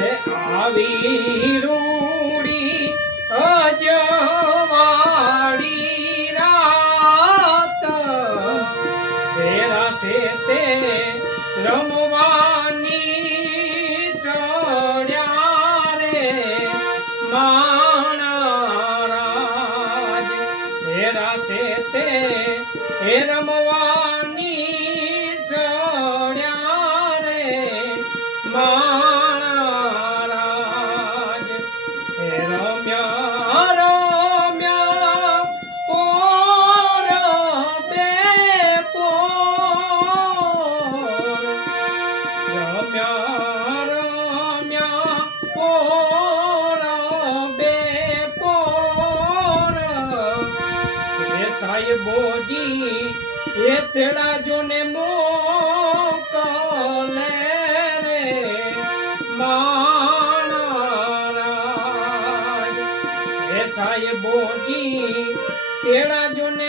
એ આવી રૂડી અજવાળી રાત તેરા સે તે રમવાની સડ્યા રે માણારાજ તેરા સે તે રમવાની સડ્યા રે માણારાજ રમ્યા રમ્યા પોર બે પોર રમ્યા રમ્યા પોર બે પોર એ સાહેબોજી એ તેડા જોને મોકલે રે માણારાજ એ સાહેબોજી તેડા જોને